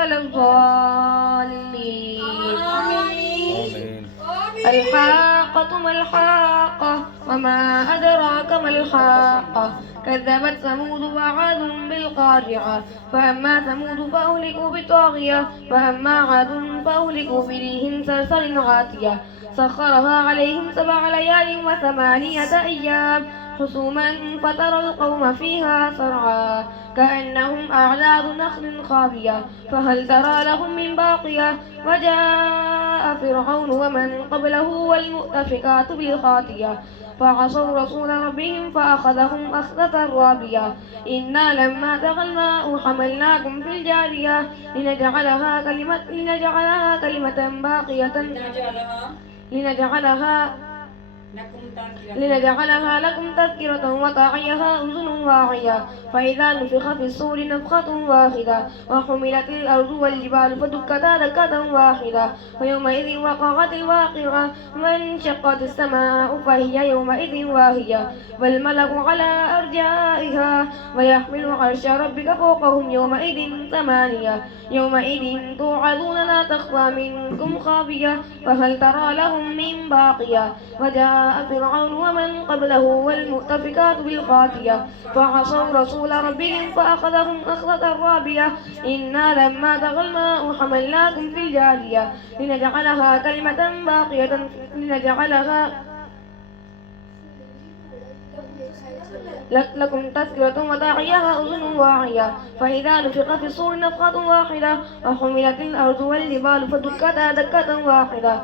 ولا الضالين. آمين. الحاقة ما الحاقة وما أدراك ما الحاقة كذبت ثمود وعاد بالقارعة فأما ثمود فأهلكوا بالطاغية وأما عاد فأهلكوا بريح صرصر عاتية سخرها عليهم 7 ليال و8 أيام حسوما فترى القوم فيها صرعى كأنهم أعجاز نخل خاوية فهل ترى لهم من باقية وجاء فرعون ومن قبله والمؤتفكات بالخاطية فعصوا رسول ربهم فأخذهم أخذة رابية إنا لما طغى الماء حملناكم في الجارية لنجعلها كلمة باقية لنجعلها لكم تذكرة وتعيها أذن واعية فإذا نفخ في الصور نفخة واحدة وحملت الأرض والجبال فدكتا دكة واحدة فيومئذ وقعت الواقعة وانشقت السماء فهي يومئذ واهية والملك على أرجائها ويحمل عرش ربك فوقهم يومئذ 8 يومئذ توعدون لا تخفى منكم خافية فهل ترى لهم من باقية وجاء فرعون ومن قبله والمؤتفكات بالخاطية فعصوا رسول ربهم فأخذهم أخذة رابية إنا لما طغى الماء حملناكم في الجارية لنجعلها كلمة باقية لكم تذكرة وتعيها أذن واعية فإذا نفخ في الصور نفخة واحدة وحملت الأرض والجبال فدكتا دكة واحدة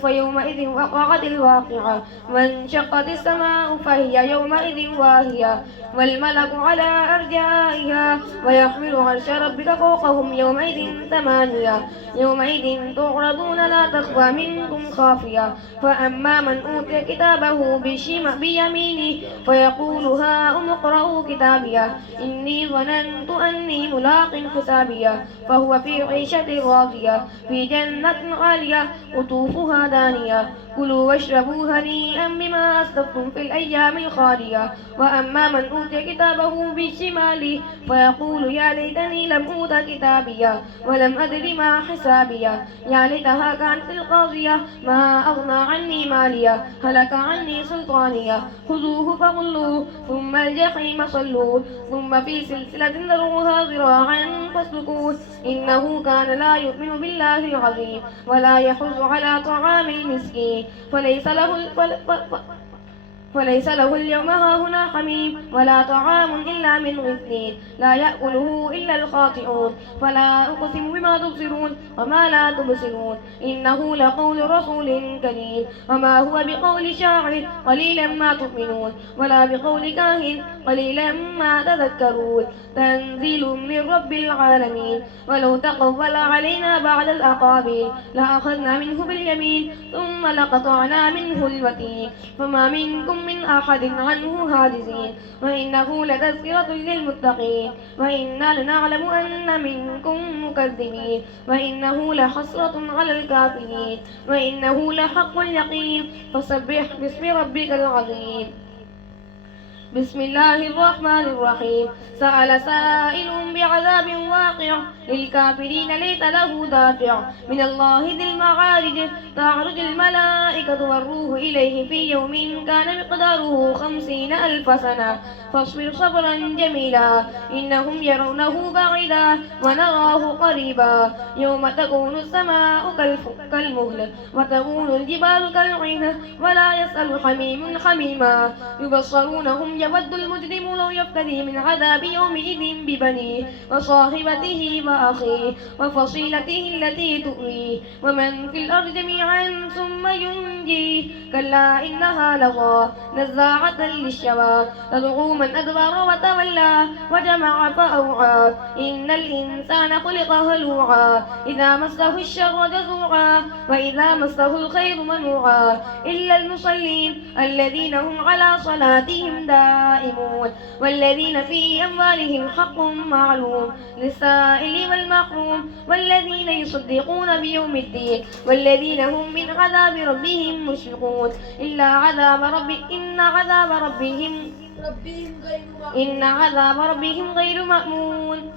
فيومئذ وقعت الواقعة وانشقت السماء فهي يومئذ واهية والملك على أرجائها ويحمل عرش ربك فوقهم يومئذ 8 يومئذ تعرضون لا تخفى منكم خافية فأما من أوتي كتابه بيمينه فيقول هاؤم اقرءوا كتابيه إني ظننت أني ملاق حسابيه فهو في عيشة راضية في جنة عالية قطوفها دانية كلوا واشربوا هنيئا بما أسلفتم في الأيام الخالية وأما من أوتي كتابه بشماله فيقول يا ليتني لم أوت كتابيه ولم أدر ما حسابيه يا ليتها كانت القاضية ما أغنى عني ماليه هلك عني سلطانيه خذوه فغلوه ثم الجحيم صلوه ثم في سلسلة ذرعها ذراعا فاسلكوه إنه كان لا يؤمن بالله العظيم ولا يحض على طعام المسكين فليس له اليوم هاهنا حميم ولا طعام إلا من غسلين لا يأكله إلا الخاطئون فلا أقسم بما تبصرون وما لا تبصرون إنه لقول رسول كريم وما هو بقول شاعر قليلا ما تؤمنون ولا بقول كاهن قليلا ما تذكرون تنزيل من رب العالمين ولو تقول علينا بعد الأقابيل لأخذنا منه باليمين ثم لقطعنا منه الوتين فما منكم من أحد عنه هاجزين وإنه لتذكرة للمتقين وإنا لنعلم أن منكم مكذبين وإنه لحسرة على الكافرين وإنه لحق اليقين فسبح باسم ربك العظيم بسم الله الرحمن الرحيم سأل سائل بعذاب واقع للكافرين ليس له دافع من الله ذي المعارج تعرج الملائكة والروح إليه في يوم كان مقداره 50,000 سنة فاصبر صبرا جميلا إنهم يرونه بعيدا ونراه قريبا يوم تكون السماء كالمهل وتكون الجبال كالعهن ولا يسأل حميم حميما يبصرونهم يود المجرم لو يفتدي من عذاب يومئذ ببنيه وصاحبته وأخيه وفصيلته التي تؤويه ومن في الأرض جميعا ثم ينجيه كلا إنها لظى نزاعة للشوى تدعو من أدبر وتولى وجمع فأوعى إن الإنسان خلق هلوعا إذا مسه الشر جزوعا وإذا مسه الخير منوعا إلا المصلين الذين هم على صلاتهم دائمون والذين في أموالهم حق معلوم للسائل والمحروم والذين يصدقون بيوم الدين والذين هم من عذاب ربهم مشفقون إن عذاب ربهم غير مأمون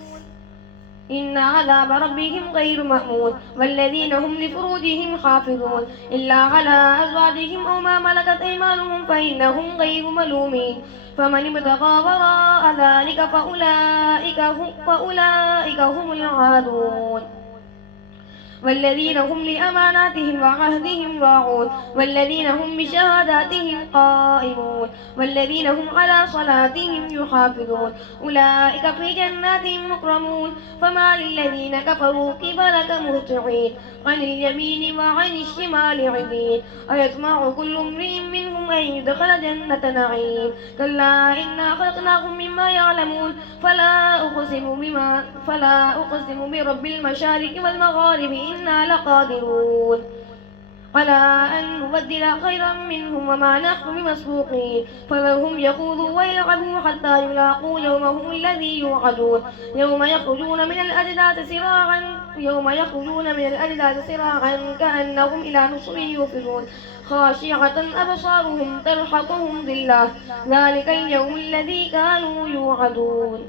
إن عذاب ربهم غير مأمون والذين هم لفروجهم حافظون إلا على أزواجهم أو ما ملكت أيمانهم فإنهم غير ملومين فمن ابتغى وراء ذلك فأولئك هم العادون والذين هم لأماناتهم وعهدهم راعون والذين هم بشهاداتهم قائمون والذين هم على صلاتهم يحافظون أولئك في جنات مكرمون فما للذين كفروا قبلك مهطعين عن اليمين وعن الشمال عزين أيطمع كل امرئ منهم أن يدخل جنة نعيم كلا إنا خلقناهم مما يعلمون فلا أقسم برب المشارق والمغارب إنا لقادرون على أن نبدل خيرا منهم وما نحن بمسبوقين فذرهم يخوضوا ويلعبوا حتى يلاقوا يومهم الذي يوعدون يوم يخرجون من الأجداث سراعا كأنهم إلى نصب يوفضون خاشعة أبصارهم ترهقهم ذلة ذلك اليوم الذي كانوا يوعدون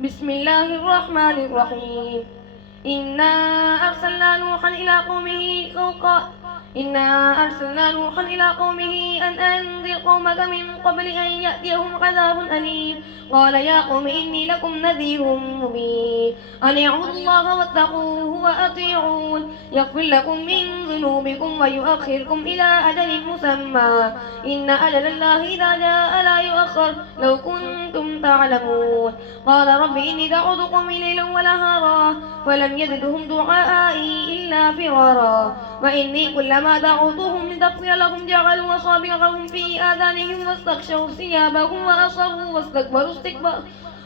بسم الله الرحمن الرحيم إنا أرسلنا نوحا إلى قومه أن أنذر قومك من قبل أن يأتيهم عذاب أليم قال يا قوم إني لكم نذير مبين أن اعبدوا الله واتقوه وأطيعون يغفر لكم من ذنوبكم ويؤخركم إلى أجل مسمى إن أجل الله إذا جاء لا يؤخر لو كنتم تعلمون قال رب إني دعوت قومي ليلا ونهارا فلم يزدهم دعائي إلا فرارا وإني كلما دعوتهم لتغفر لهم جعلوا أصابعهم في آذانهم واستغشوا ثيابهم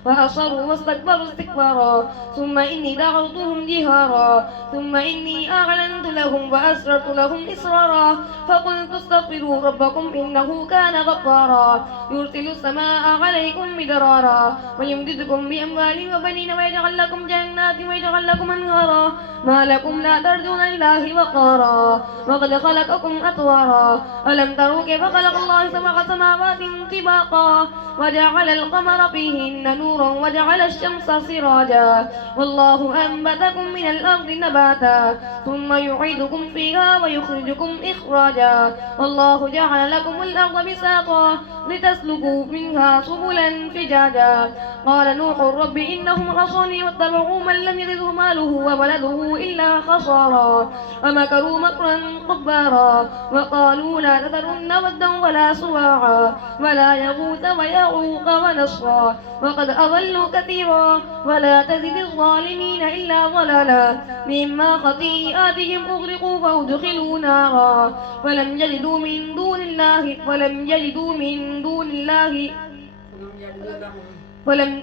وأصروا واستكبروا استكبارا ثم إني دعوتهم جهارا ثم إني أعلنت لهم وأسررت لهم إسرارا فقلت استغفروا ربكم إنه كان غفارا يرسل السماء عليكم مدرارا ويمددكم بأموال وبنين ويجعل لكم جنات ويجعل لكم أنهارا ما لكم لا ترجون لله وقارا وقد خلقكم أطوارا ألم تروا كيف خلق الله سبع سماوات طباقا وجعل القمر فيهن نورا وجعل الشمس سراجا والله أنبتكم من الأرض نباتا ثم يعيدكم فيها ويخرجكم إخراجا والله جعل لكم الأرض بساطا لتسلكوا منها سبلا فجاجا قال نوح رب إنهم عصوني واتبعوا من لم يزده ماله وولده إلا خسارا ومكروا مكرا كبارا وقالوا لا تذرن ودا ولا سواعا ولا يغوث ويعوق ونسرا وقد أضلوا كثيرا ولا تزد الظالمين إلا ضلالا مما خطيئاتهم أغرقوا فأدخلوا نارا ولم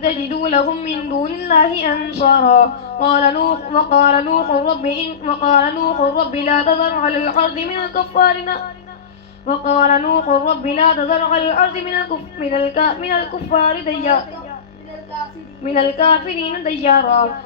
يجدوا لهم من دون الله أنصارا وقال نوح رب لا تذر على الأرض من الكافرين ديارا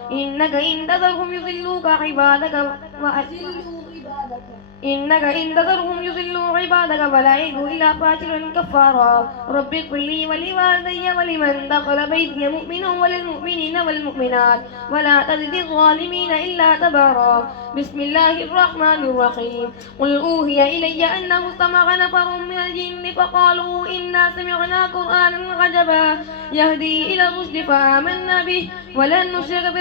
إنك إن تذرهم يضلوا عبادك فلا يلدوا إلا فاجرا كفارا رب اغفر لي ولوالدي ولمن دخل بيتي مؤمنا وللمؤمنين والمؤمنات ولا تزد الظالمين إلا تبارا بسم الله الرحمن الرحيم قل أوحي إلي أنه استمع نفر من الجن فقالوا إنا سمعنا قرآنا عجبا يهدي إلى الرشد فآمنا به ولن نشرك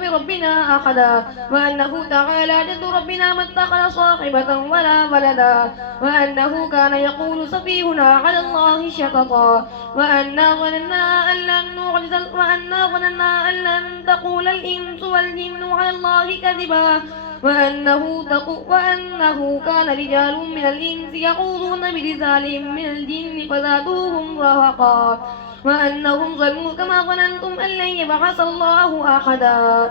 بربنا أحدا وأنه تعالى جد ربنا ما اتخذ صاحبة ولا ولدا وأنه كان يقول سفيهنا على الله شططا وأنا ظننا أن لن تقول الإنس والجن على الله كذبا وأنه كان رجال من الإنس يعوذون برجال من الجن فزادوهم رهقا وأنهم ظنوا كما ظننتم أن لن يبعث الله أحدا وأنهم كانوا يقولون سفيهنا على الله شططا وأنا ظننا أن لن تقول الإنس والجن على الله كذبا وأنه كان رجال من الإنس يعوذون برجال من الجن فزادوهم رهقا وأنهم ظنوا كما ظننتم أن لن يبعث الله أحدا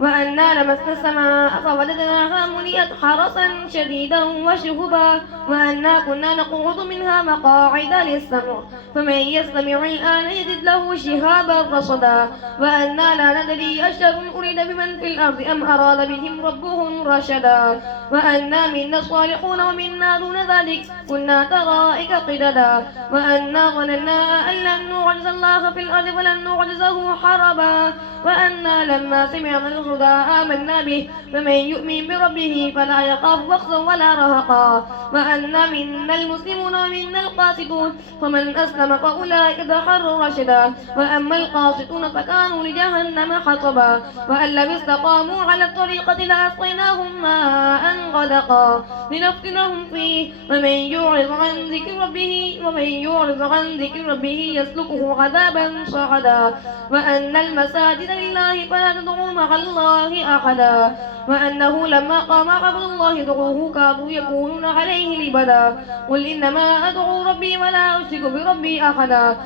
وأنا لمسنا السماء فوجدناها ملئت حرسا شديدا وشهبا وأنا كنا نقعد منها مقاعد للسمع فمن يستمع الآن يجد له شهابا رصدا وأنا لا ندري أشر أريد بمن في الأرض أم أراد بهم ربهم رشدا وأنا منا الصالحون ومنا دون ذلك كنا طرائق قددا وأنا ظننا أن لن نعجز الله في الأرض ولن نعجزه حربا وأنا لما سمعنا الهدى آمنا به فمن يؤمن بربه فلا يخاف بخسا ولا رهقا وأنا منا المسلمون ومنا القاسطون فمن أسلم فأولئك تحروا رشدا وأما القاسطون فكانوا لجهنم حطبا وأن لم استقاموا على الطريقة لأسقيناهم ماء غدقا لنفتنهم فيه ومن يعرض عن ذكر ربه يسلكه عذابا صعدا وأن المساجد لله فلا تدعوا مع الله أحدا وأنه لما قام عبد الله يدعوه كانوا يكونون عليه لبدا قل إنما أدعو ربي ولا أشرك بربي أحدا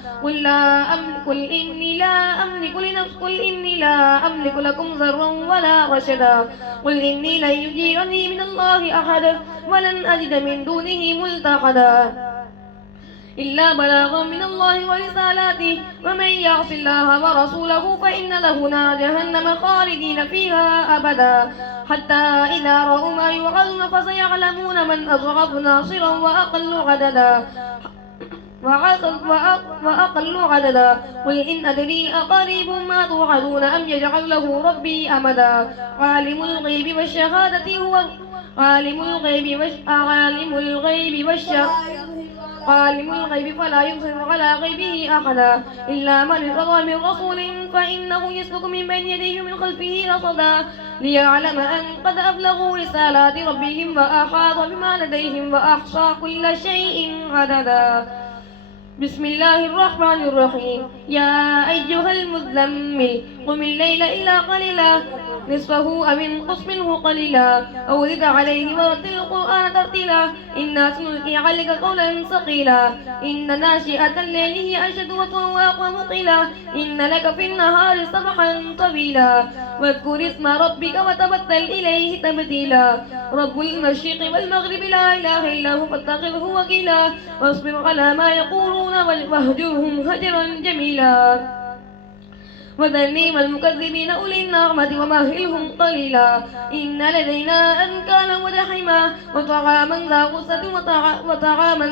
قل إني لا أملك لكم ضرا ولا رشدا قل إني لن يجيرني من الله أحد ولن أجد من دونه ملتحدا إلا بلاغا من الله ورسالاته ومن يعص الله ورسوله فإن له نار جهنم خالدين فيها أبدا حتى إذا رأوا ما يوعدون فسيعلمون من أضعف ناصرا وأقل عددا قل إن أدري أقريب ما توعدون أم يجعل له ربي أمدا عالم الغيب والشهادة هو عالم الغيب فلا يظهر على غيبه أحدا إلا من ارتضى من رسول فإنه يسلك من بين يديه من خلفه رصدا ليعلم أن قد أبلغوا رسالات ربهم وأحاط بما لديهم وأحصى كل شيء عددا. بسم الله الرحمن الرحيم. يا أيها المزمل قم الليل إلا قليلا نصفه أو انقص منه قليلا أو زد عليه ورتل القرآن ترتيلا إنا سنلقي عليك قولا ثقيلا إن ناشئة الليل هي أشد وطئا وأقوم قيلا إن لك في النهار سبحا طويلا واذكر اسم ربك وتبتل إليه تبتيلا رب المشرق والمغرب لا إله إلا هو فاتخذه وكيلا واصبر على ما يقولون واهجرهم هجرا جميلا وذرني والمكذبين أولي النعمة ومهلهم قليلا إن لدينا أنكالا وجحيما وطعاما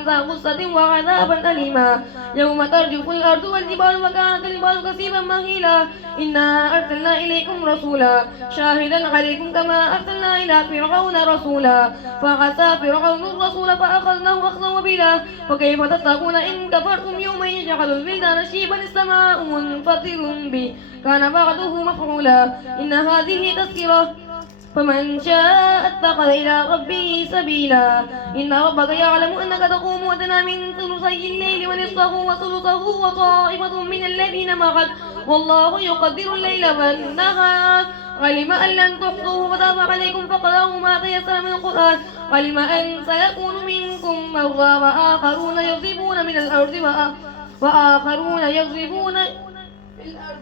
ذا غصة وعذابا أليما يوم ترجف الأرض والجبال وكانت الجبال كثيبا مهيلا إنا أرسلنا إليكم رسولا شاهدا عليكم كما أرسلنا إلى فرعون رسولا فعصى فرعون الرسول فأخذناه أخذا وبلا وكيف تتقون إن كفرتم يوما يجعل الولدان شيبا السماء منفطر به كان بعضه مفعولا إن هذه تذكرة فمن شاء اتخذ إلى ربه سبيلا إن ربك يعلم أنك تقوم أدنى من ثلثي الليل ونصفه وثلثه وطائفة من الذين معك والله يقدر الليل والنهار علم أن لن تحصوه فتاب عليكم فاقرأوا ما تيسر من القرآن علم أن سيكون منكم مرضى وآخرون يضربون من الأرض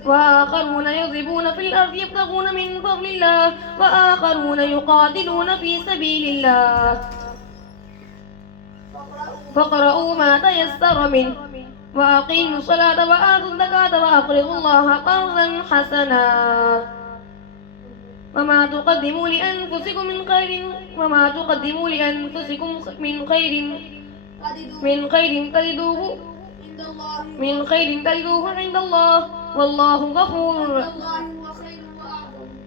وآخرون يضربون في الأرض يبتغون من فضل الله وآخرون يقاتلون في سبيل الله فاقرؤوا ما تيسر منه وأقيموا الصلاة وآتوا الزكاة وأقرضوا الله قرضا حسنا وما تقدموا لأنفسكم من خير تجدوه عند الله والله غفور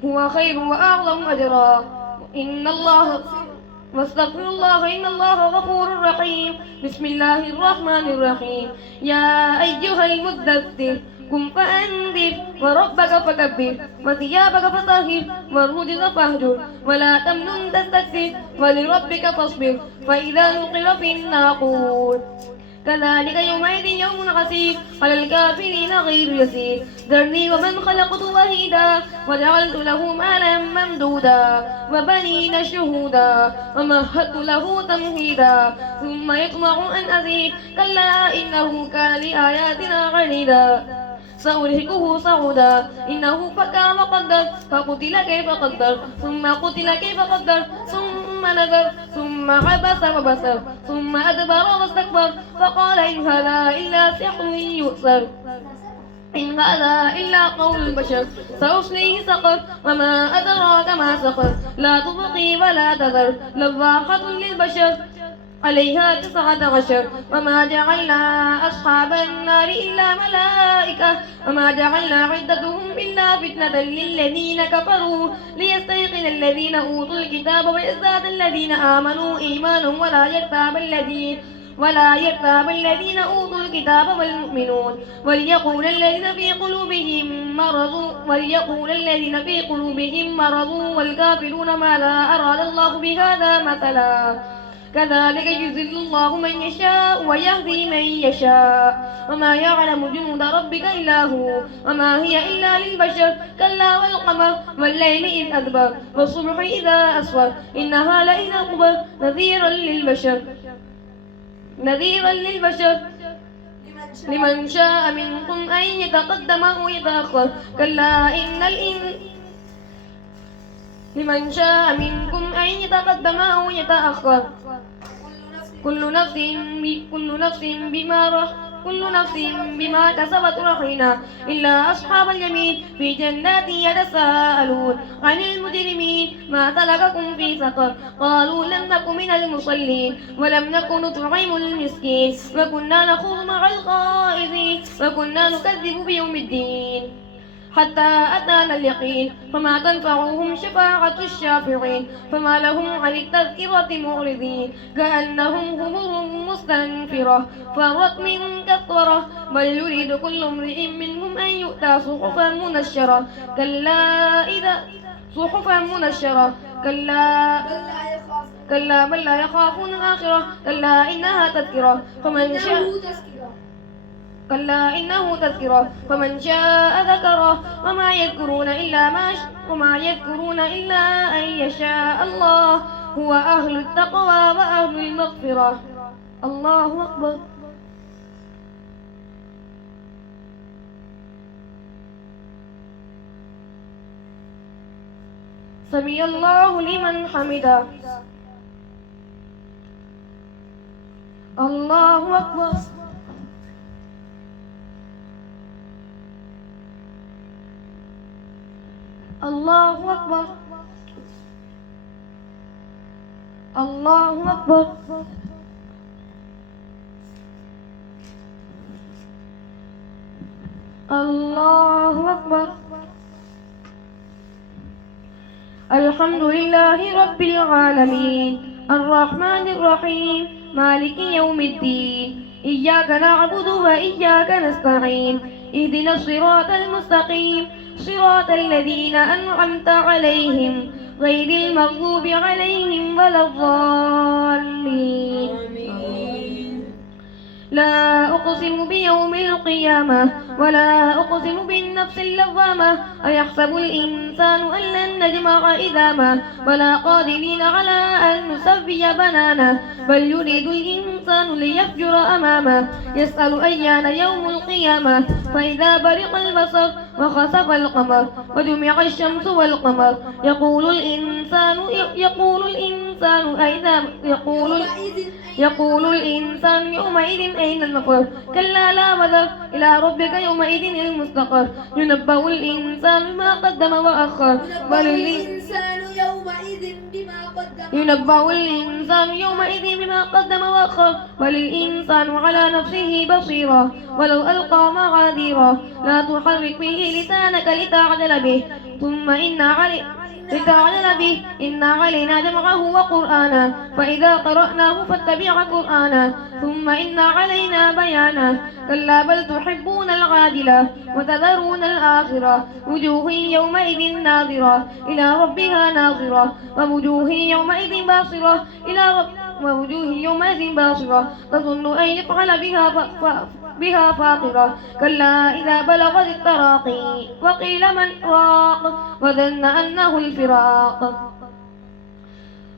هو خير وأعظم أجرا واستغفر الله إن الله غفور رحيم. بسم الله الرحمن الرحيم. يا أيها المدثر قم فأنذر وربك فكبر وثيابك فطهر والرجز فاهجر ولا تمنن تستكثر ولربك فاصبر فإذا نقر في الناقور كذلك يومئذ يوم عسير على الكافرين غير يسير ذرني ومن خلقت وحيدا وجعلت له مالا ممدودا وبنين شهودا ومهدت له تمهيدا ثم يطمع أن أزيد كلا إنه كان لآياتنا عنيدا سأرهقه صعودا إنه فكر وقدر فقتل كيف قدر ثم قتل كيف قدر ثم نذر ثم عبس وبسر ثم أدبر واستكبر فقال إن هذا إلا سحر يؤثر إن هذا إلا قول البشر سأصليه سقر وما أدراك ما سقر لا تبقي ولا تذر لواحة للبشر عليها 19 وما جعلنا أصحاب النار إلا ملائكة وما جعلنا عدتهم إلا فتنة للذين كفروا ليستيقن الذين أوتوا الكتاب ويزداد الذين آمنوا إيمانا ولا يرتاب الذين أوتوا الكتاب والمؤمنون وليقول الذين في قلوبهم مرض والكافرون ماذا أراد الله بهذا مثلا كذلك يذل الله من يشاء ويهدي من يشاء وما يعلم جنود ربك إلا هو وما هي إلا للبشر كلا والقمر والليل إذ أدبر والصبح إذا أسفر إنها لإذا الكبر نذيرا للبشر لمن شاء منكم أن يتقدم أو يتأخر لمن شاء منكم أن يتقدم أو يتأخر كل نفس بما كسبت رهينة إلا أصحاب اليمين في جنات يتساءلون عن المجرمين ما سلككم في سقر قالوا لم نك من المصلين ولم نك نطعم المسكين وكنا نخوض مع الخائضين وكنا نكذب بيوم الدين حتى أتانا اليقين فما تنفعهم شفاعة الشافعين فما لهم عن التذكرة معرضين كأنهم همر مستنفرة فرت من كثرة بل يريد كل امرئ منهم أن يؤتى صحفا منشرة كلا بل لا يخافون الآخرة كلا إنها تذكرة فمن شاء ذكره وما يذكرون إلا أن يشاء الله هو أهل التقوى وأهل المغفرة الله أكبر سمع الله لمن حمده الله أكبر الله أكبر الله أكبر الله أكبر الحمد لله رب العالمين الرحمن الرحيم مالك يوم الدين إياك نعبد وإياك نستعين اهدنا الصراط المستقيم صراط الذين أنعمت عليهم غير المغضوب عليهم ولا الضالين لا أقسم بيوم القيامة ولا أقسم بالنفس اللوامة أيحسب الإنسان أن لن نجمع عظامه ولا قادرين على أن نسوي بنانه بل يريد الإنسان ليفجر أمامه يسأل أيان يوم القيامة فإذا برق البصر وخسف القمر وجمع الشمس والقمر يقول الإنسان يومئذ أين المفر كلا لا وزر إلى ربك يومئذ المستقر ينبأ الإنسان بما قدم وأخر بل الإنسان على نفسه بصيرا ولو ألقى معاذيرا لا تحرك به لسانك لتعجل به إن علينا جمعه وقرآنا فإذا قرأناه فاتبع قرآنا ثم إن علينا بيانا كلا بل تحبون العاجلة وتذرون الآخرة وجوه يومئذ ناظرة إلى ربها ناظرة ووجوه يومئذ باصرة تظن أن يفعل بها فاقرة كلا إذا بلغت التراقي وقيل من راق وظن أنه الفراق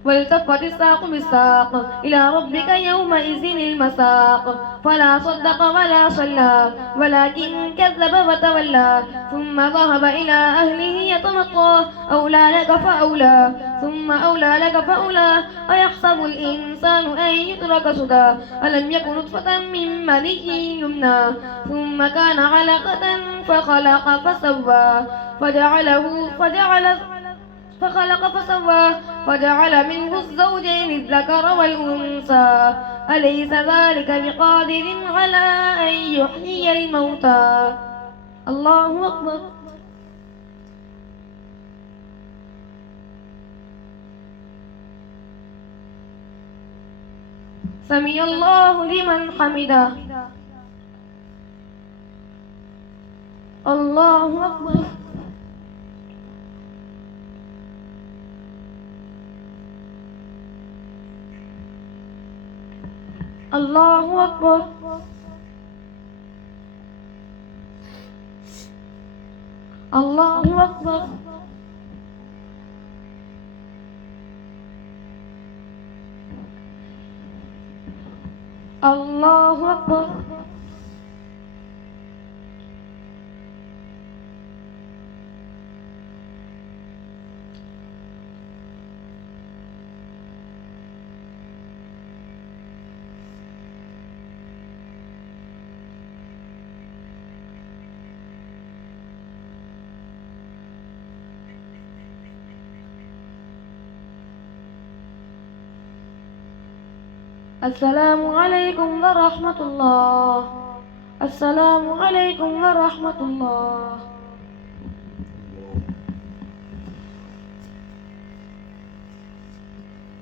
والتفت الساق بالساق إلى ربك يومئذ المساق فلا صدق ولا صلى ولكن كذب وتولى ثم ذهب إلى أهله يتمطى أولى لك فأولى ثم أولى لك فأولى أيحسب الإنسان أن يترك سدى ألم يكن نطفة من مني يمنى ثم كان علقة فخلق فسوى فخلق فسوى فجعل منه الزوجين الذكر والأنثى أليس ذلك بقادر على أن يحيي الموتى الله أكبر. سمع الله لمن حمده. الله أكبر. الله أكبر. الله أكبر. الله أكبر. السلام عليكم ورحمة الله. السلام عليكم ورحمة الله.